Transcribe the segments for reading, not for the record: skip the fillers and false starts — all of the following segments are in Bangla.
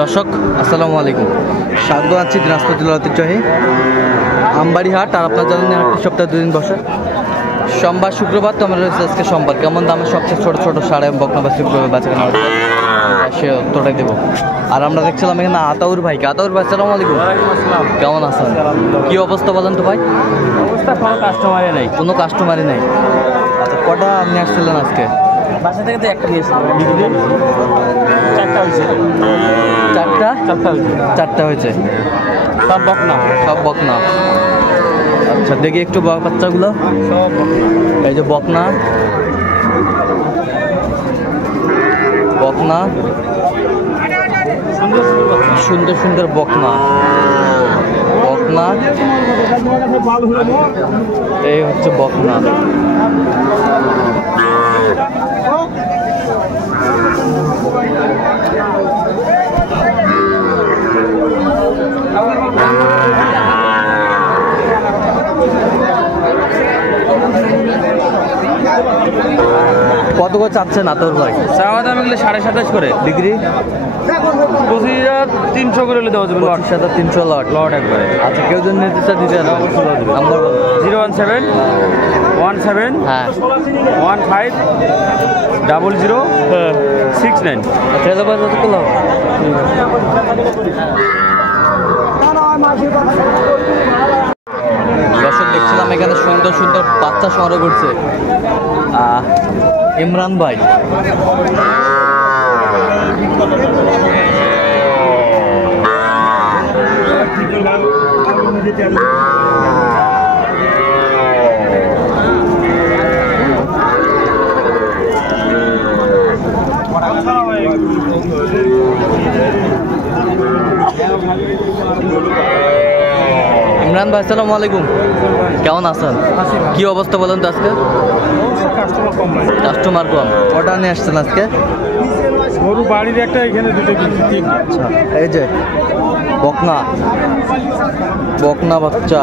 দর্শক আসসালামু আলাইকুম, স্বাগত আছি দিনাজপুর জেলার ঐতিহ্যবাহী আমবাড়ি হাট। আর আপনার জানেন হাটটি সপ্তাহে 2 দিন বসে, সোমবার শুক্রবার। তো আমরা রয়েছে আজকে সোমবার। কেমন দামে সবচেয়ে ছোটো ছোটো সাড়ে বকনা শুক্রবার বেচা কেনা হচ্ছে সে উত্তরটাই দেবো। আর আমরা দেখছিলাম এখানে আতাউর ভাই। আতাউর ভাই আসসালামু আলাইকুম, কেমন আছেন? কি অবস্থা বলেন তো ভাই? অবস্থা কোনো কাস্টমারই নাই। কোনো কাস্টমারই নাই। আচ্ছা, কটা আপনি আসছিলেন আজকে? বাসা থেকে তো একটা নিয়েছিলাম, চারটা হয়েছে। চারটা হয়েছে। সব বকনা। সব বকনা। আচ্ছা, দেখি একটু বাচ্চাগুলো। সব এই যে বকনা বকনা, সুন্দর সুন্দর বকনা বকনা। এই হচ্ছে বকনা। কত করে চাচ্ছেন আতর ভাই? চাওয়া দাম এগুলো 27.5 করে ডিগ্রি। 25,300 করে হলে দেওয়া যাবে। 25,300 লট। লট একবারে। আচ্ছা, কেউ যদি নিতে চায় দিতে হবে। নাম্বার 017 17 হ্যাঁ 15 00 69। আচ্ছা, এলো বাজার তো করলাম। দর্শক দেখছিলাম এখানে সুন্দর সুন্দর বাচ্চা সংগ্রহ করছে ইমরান ভাই। ইমরান ভাই আসসালামু আলাইকুম, কেমন আছেন? কি অবস্থা বলেন তো আজকে? কাস্টমার কম। কটা নিয়ে আসছেন আজকে? গরু বাড়ির একটা, এখানে দুটো। আচ্ছা, এই যে বকনা বকনা বাচ্চা,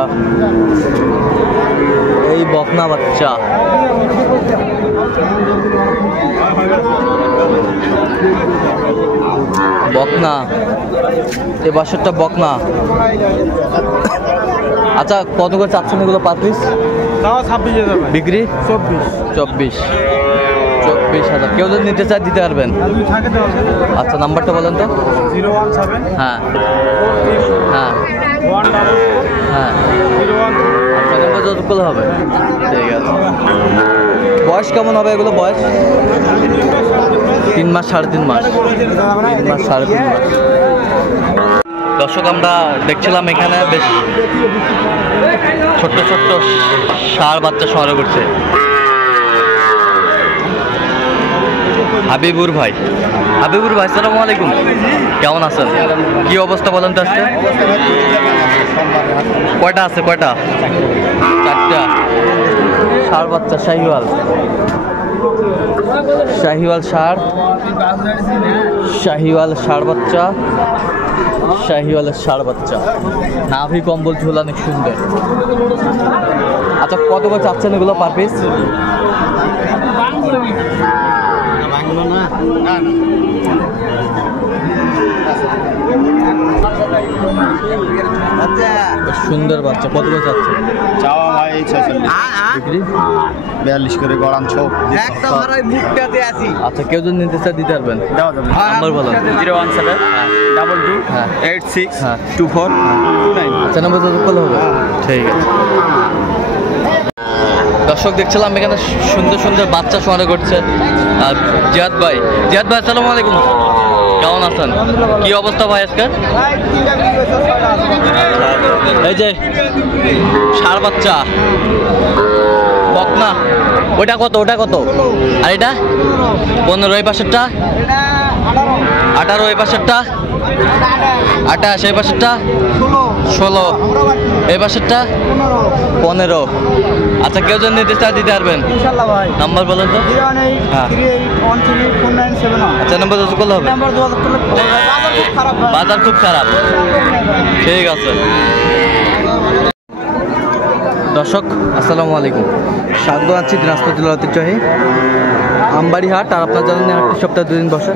এই বকনা বাচ্চা। বকনা, এই বাসরটা বকনা। আচ্ছা, কত করে চাচ্ছেন এগুলো পার পিস? 26,000। বিক্রি 24,000। কেউ যদি নিতে চায় দিতে পারবেন? আচ্ছা, নাম্বারটা বলেন তো। 017 হ্যাঁ 43 হ্যাঁ 1 হ্যাঁ 01। আচ্ছা, নাম্বার যতগুলো হবে। ঠিক আছে। বয়স কেমন হবে এগুলো? বয়স 3 মাস, 3.5 মাস। 3 মাস, 3.5 মাস। দর্শক আমরা দেখছিলাম এখানে বেশ ছোট্ট ছোট্ট ষাঁড় বাচ্চা সংগ্রহ করছে হাবিবুর ভাই। হাবিবুর ভাই আসসালামু আলাইকুম, কেমন আছেন? কি অবস্থা বলেন তো আজকে? কয়টা আছে? কয়টা? 4টা ষাঁড় বাচ্চা। শাহিওয়াল ষাঁড়, শাহিওয়াল ষাঁড় বাচ্চা, শাহিওয়ালের ষাঁড় বাচ্চা। নাভি কম্বল ঝোলা অনেক সুন্দর। আচ্ছা, কত করে চাচ্ছেন এগুলো পার পিস? সুন্দর বাচ্চা। কত করে চাচ্ছে? চাওয়া ভাই 46। বিক্রি 42 করে গড়ান ছোপ। আচ্ছা, কেউ যদি নিতে চায় দিতে পারবেন? নাম্বার বলেন। 017 22 হ্যাঁ 86 হ্যাঁ 24 29। আচ্ছা, নাম্বার যত করলে হবে। ঠিক আছে। দর্শক দেখছিলাম এখানে সুন্দর সুন্দর বাচ্চা সংগ্রহ করছে জিয়াদ ভাই। জিয়াদ ভাই আসসালামু আলাইকুম, কেমন আছেন? কি অবস্থা ভাই আজকে? এই যে ষাঁড় বাচ্চা বকনা। ওটা কত? ওটা কত? আর এটা 15। এই পাশেরটা 18। এই পাশেরটা 28। এই পাশেরটা 16। এই পাশেরটা 15। আচ্ছা, কেউ যদি নিতে চায় দিতে পারবেন? ইনশাআল্লাহ ভাই। নাম্বার বলেন তো। 01838134979। আচ্ছা, নাম্বার যোগাযোগ করলে হবে। বাজার খুব খারাপ। ঠিক আছে। দর্শক আসসালামু আলাইকুম, স্বাগত আছি দিনাজপুর জেলার ঐতিহ্যবাহী আমবাড়ি হাট। আর আপনার জানেন হাটটি সপ্তাহে 2 দিন বসে,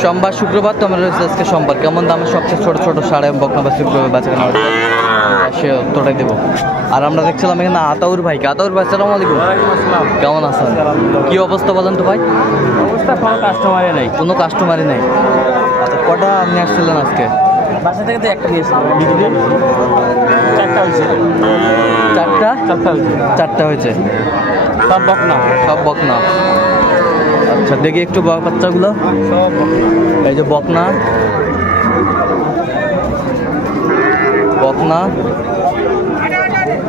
সোমবার শুক্রবার তো আমরা রয়েছে আজকে সোমবার। কেমন দামে সবচেয়ে ছোট ছোট সাড়ে বকনা বা শুক্রবার বাচ্চা কেনা হচ্ছে সে তোটাই দেবো। আর আমরা দেখছিলাম এখানে আতাউর ভাইকে। আতাউর ভাই আসসালামু আলাইকুম, কেমন আছেন? কি অবস্থা বলেন তো ভাই? অবস্থা কোনো কাস্টমারই নাই। কোনো কাস্টমারই নেই। আচ্ছা, কটা আপনি আসছিলেন আজকে? বাসা থেকে তো একটা নিয়েছিলাম, বিক্রি চারটা হয়েছে। চারটা চারটা হয়েছে, চারটা হয়েছে, সব বকনা। সব বকনা। আচ্ছা, দেখি একটু বাচ্চাগুলো। সব এই যে বকনা, বকনা,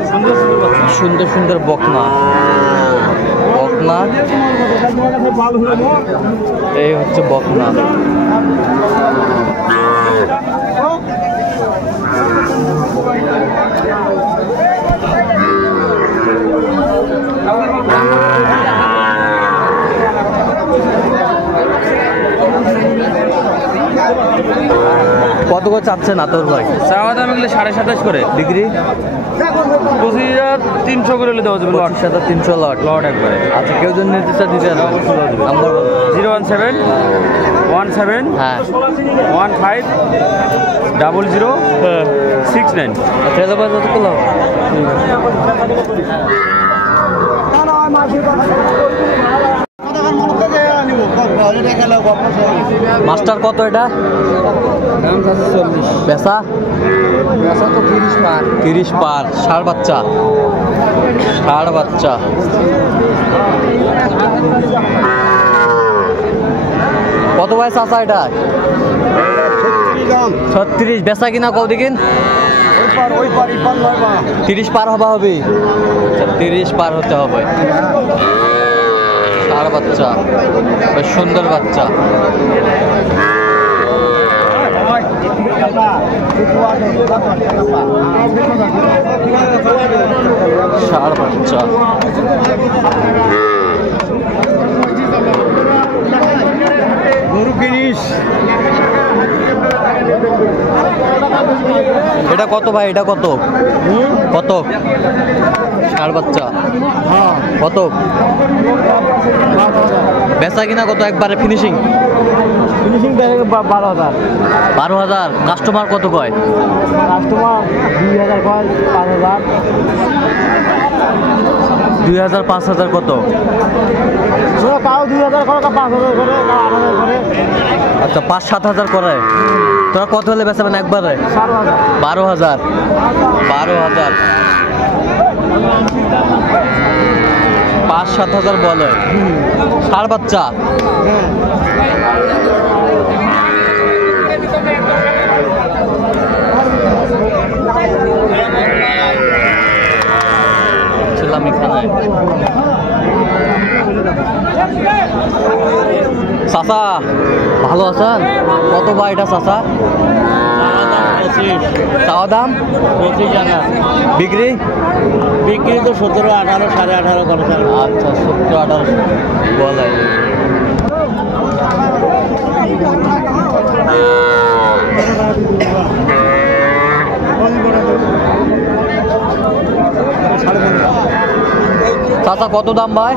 সুন্দর সুন্দর সুন্দর সুন্দর বকনা, বকনা। এই হচ্ছে বকনা। কত করে চাচ্ছেন আতর ভাই? চাওয়া দাম এগুলো 27.5 করে, ডিগ্রি 25,300 করে হলে দেওয়া যাবে। লট 300 লট। লট একবারে। আচ্ছা, কেউ যদি নির্দিষ্ট দিতে নাম্বার বলো। 017 17 হ্যাঁ, 15 00 69। ট্রেলার বাস কত করলো? মাস্টার কত এটা? দাম 40। বেচা বেচা তো 30 পার। 30 পার। ষাঁড় বাচ্চা, ষাঁড় বাচ্চা। কত ভাই চাচা এটা? 36। বেচা কিনা কত দিকিন? 30 পার হবা হবে। 30 পার হতে হবে। ষাঁড় বাচ্চা, বেশ সুন্দর বাচ্চা। ষাঁড় বাচ্চা। গরু কিনিস? এটা কত ভাই? এটা কত? কত? ষাঁড় বাচ্চা কত? বেচা কিনা কত একবারে ফিনিশিং? ফিনিশিং 12,000। 12,000। কাস্টমার কত কয়? কাস্টমার 2,000 কয়, 5,000। 2,000 5,000 কত? কাউ 2,000 করে, 5,000 করে, 8,000 করে। আচ্ছা, 5-7,000 করে। তোরা কত হলে বেচাবেন একবারে? 12,000। 12,000। 5-7,000 বলে। ষাঁড় বাচ্চা। ছিলাম এখানে। চাচা ভালো আছেন? কত ভাই এটা চাচা? চাওয়া দাম 25,000। বিক্রি? বিক্রি তো 17, 18, 18.5 করে। আচ্ছা, 17-18 বলে। চাচা কত দাম ভাই?